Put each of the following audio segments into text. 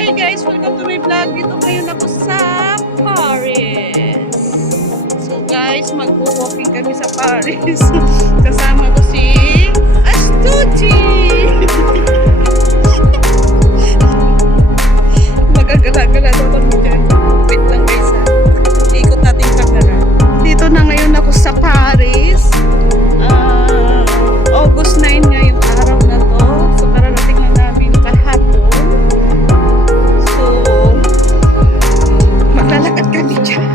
Hi guys! Welcome to my vlog. Dito ngayon ako sa Paris. So guys, mag-walking kami sa Paris. Kasama ko si Astuti! Magagala-gala daw kami dyan. Wait lang guys ha. Ikot natin camera. Dito na ngayon ako sa Paris. August 9 nga yung araw na to. So kararating na namin kahapon. So maglalakad kami dyan.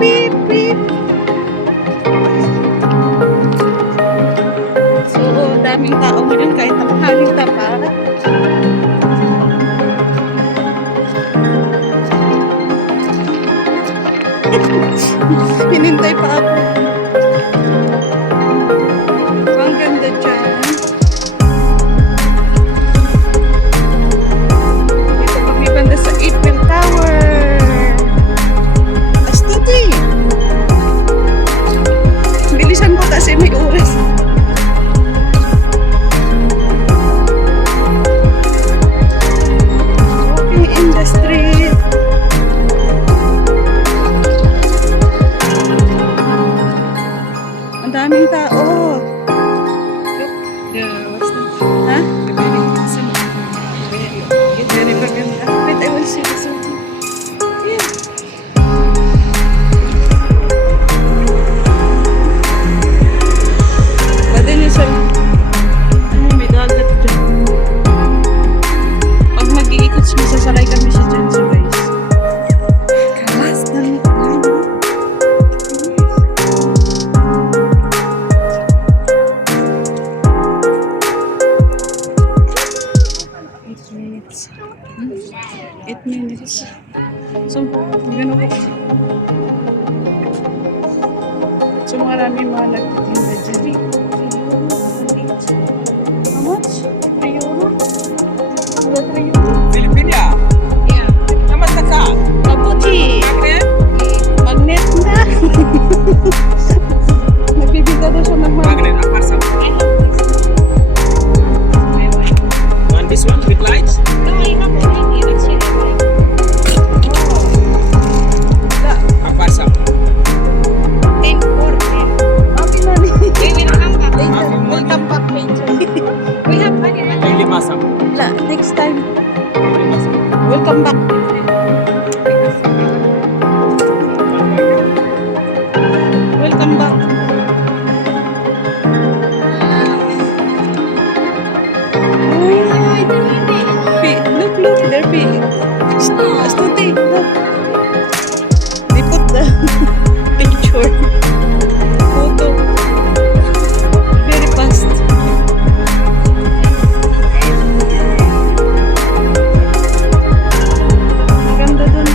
Beep beep. So daming tao ngayon kahit tanghaling tapa. Hinintay pa ako. Ang ganda dyan. Dito kami banda sa Eiffel Tower. Astuti! Bilisan ko kasi may oras. Walking in the street. Ang daming tao. Ha? Very maganda. Wait, I will see this one. Yeah. Badin yung sa... may dagat dyan. Pag mag-iikot siya, sasalay kami siya dyan. So guys. Kalas na rin. Minutes. 8 minutes. So, gano'n po. So, maraming mga nagtitinda dyan. How much? 3 euro? Wala 3 euro? Filipina. Yeah. Naman ka. Mabuti. Magnet. Magnet na. Nagbibigay daw siya magmagnet. Magnet. Apa sa? Want this one with lights? No, I have already. That's it. Apa sa? 10 or 10. Happy na ni. We will come back later. Happy morning. We'll come back later. We have money. Ay, 5 sa. Next time. 5 sa. We'll come back. We'll come back. Look, they're big. Astuti, look. They put the picture. Photo. Very fast. Ang ganda dun.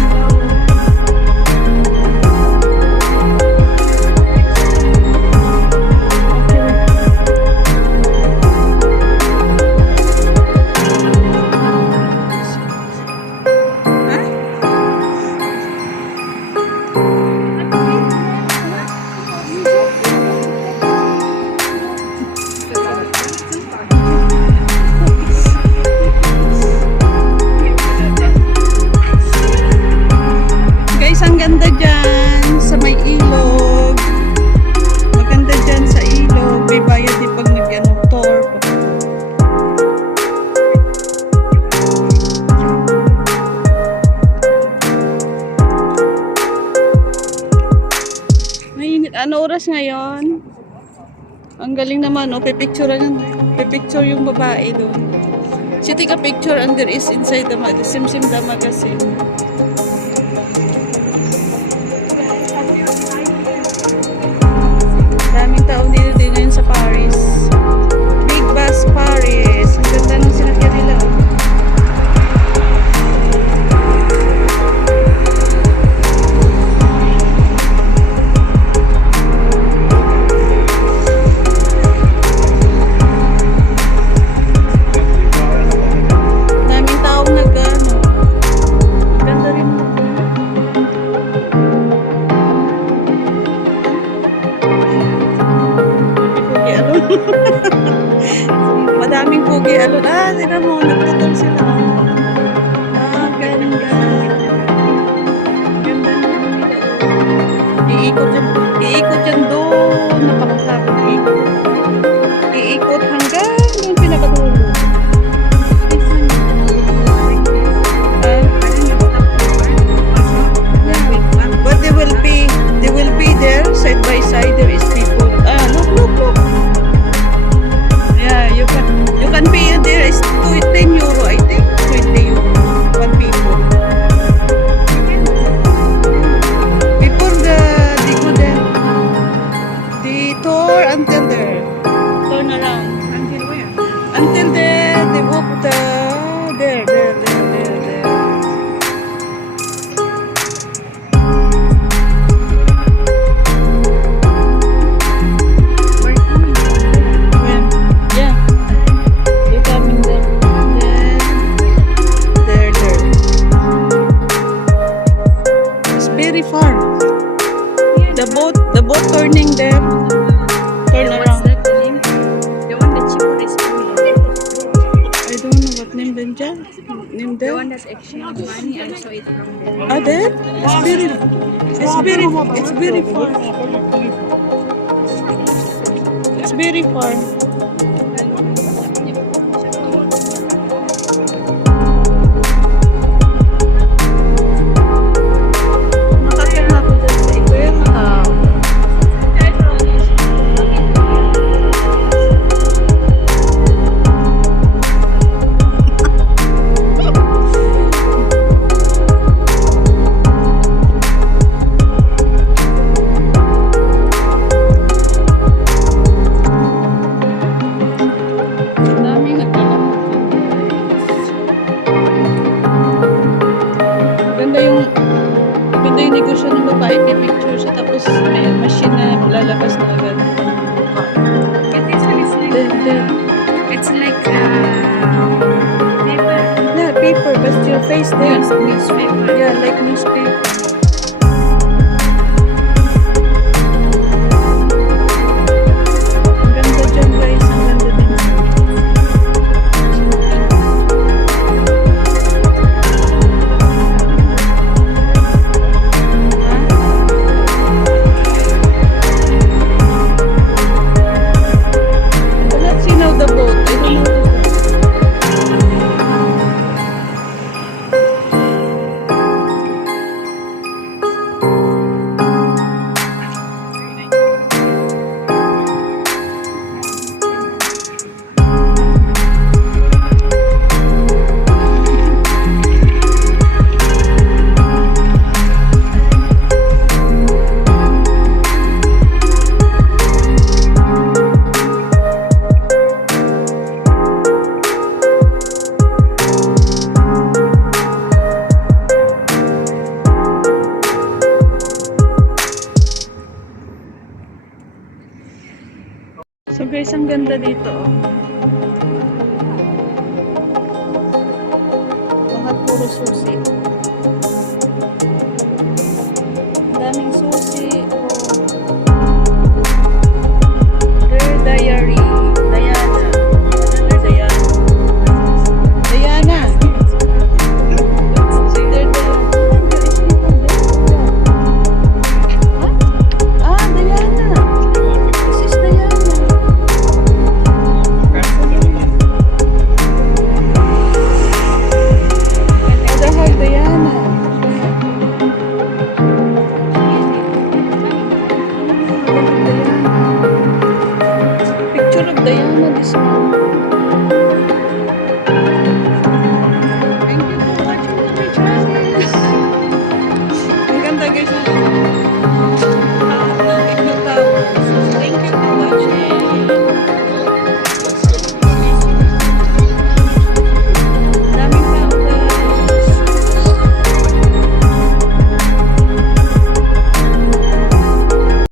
Guys, ang ganda dyan sa may ilog. Maganda dyan sa ilog. May bayad din pag nag-tour. Mainit. Ano oras ngayon? Ang galing naman, oh. Pipicture yung babae doon. She take a picture and there is inside the Simsim the magazine. Daming tao dito din ngayon sa Paris. Big Bus Paris. Ang ganda ng sinakyan nila. Oh. Daming taong nag-ano. Ang ganda rin. Madaming pugi alon. Ah, sila mo, nagtutol sila. Ah, ganda. Ganda naman nila. Iikot yan doon. Napakahapon iikot. Iikot hanggang doon pinakadulo. But they will be there side by side. There is people. Ah, look. Yeah, you can pay there is 10 euro, I think. 20 euro. One people. Before they go there, they tour until there. Turn around. Until where? Until there, they walk there. We're coming from there. When? Yeah. They're coming there. Then, there. It's very far. The boat turning there. Turn What's around. that name? The one that she put is I don't know what name then dyan. Name the there. one that exchanged money. I saw it from there. Ah, there? It's very far. It's very far. Nakakita na ako dyan sa Ikwenta. Ang daming naglalakad. Maganda yung negosyo ng babae, pipicture siya tapos may machine na lalabas na agad. Get this one is like Then, it's like paper. yeah, paper, but your face there. Newspaper. Yeah, like newspaper. Ang ganda dyan guys, ang ganda din. I cannot see now the boat. I don't know. So guys, ang ganda dito. Oh. Lahat puro susi. Ang daming susi. Oh. Their diary. Diana. Another Diana. Diana. See, their Diana. There is people there. Huh? Ah, Diana. This is Diana. Padahal Diana. Picture of Diana this one.